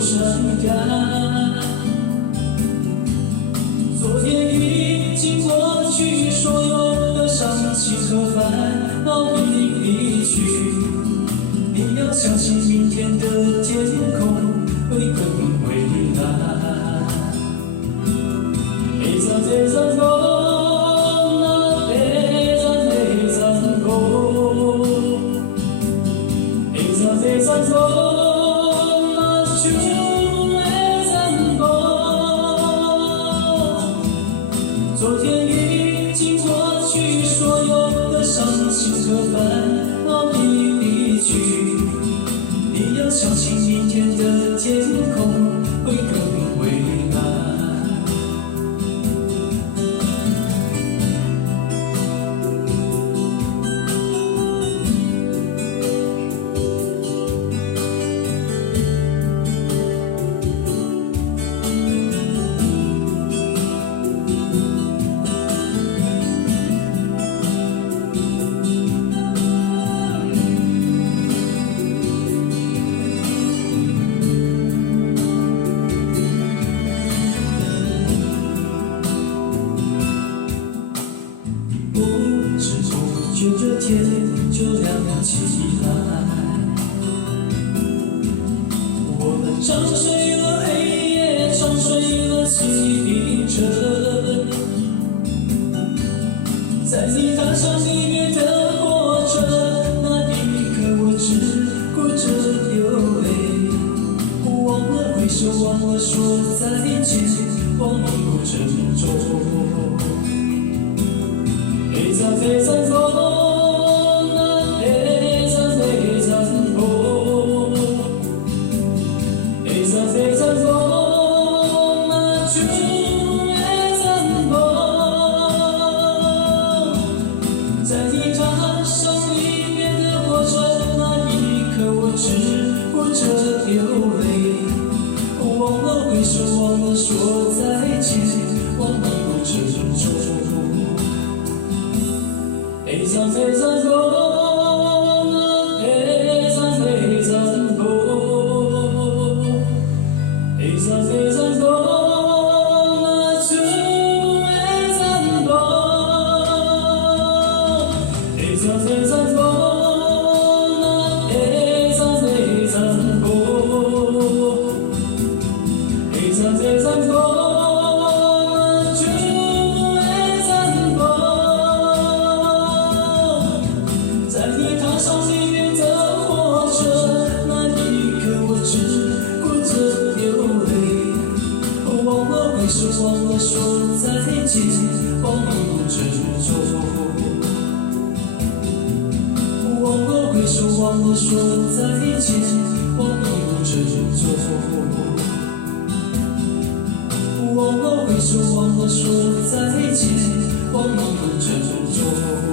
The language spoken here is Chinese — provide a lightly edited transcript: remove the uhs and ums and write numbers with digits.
伤感。昨天已经过去，所有的伤心和烦恼已经离去。你要相信明天的天空会更蔚蓝。悲伤悲伤风啊，悲伤悲伤风，悲伤悲伤风啊，就悲伤风。昨天已经过去，所有的伤心和烦恼已离去。你要相信明天的天空会更蔚蓝。觉着天就亮起来，我们唱睡了黑夜，唱睡了清晨，在你踏上离别的火车，那一刻我只顾着流泪，忘了挥手，忘了说再见，忘了珍重。悲伤悲伤风。在你踏上离别的火车，那一刻我只顾着流泪，忘了挥手，忘了说再见，忘了珍重。悲伤悲伤风啊，悲伤悲伤风，悲伤悲伤风。悲伤悲伤风啊，悲伤悲伤风，悲伤悲伤风啊，就悲伤风。在你踏上离别的火车，那一刻我只顾着流泪，忘了挥手，忘了说再见，忘了珍重。忘了挥手，忘了说再见，忘了珍重。忘了挥手，忘了说再见，忘了珍重。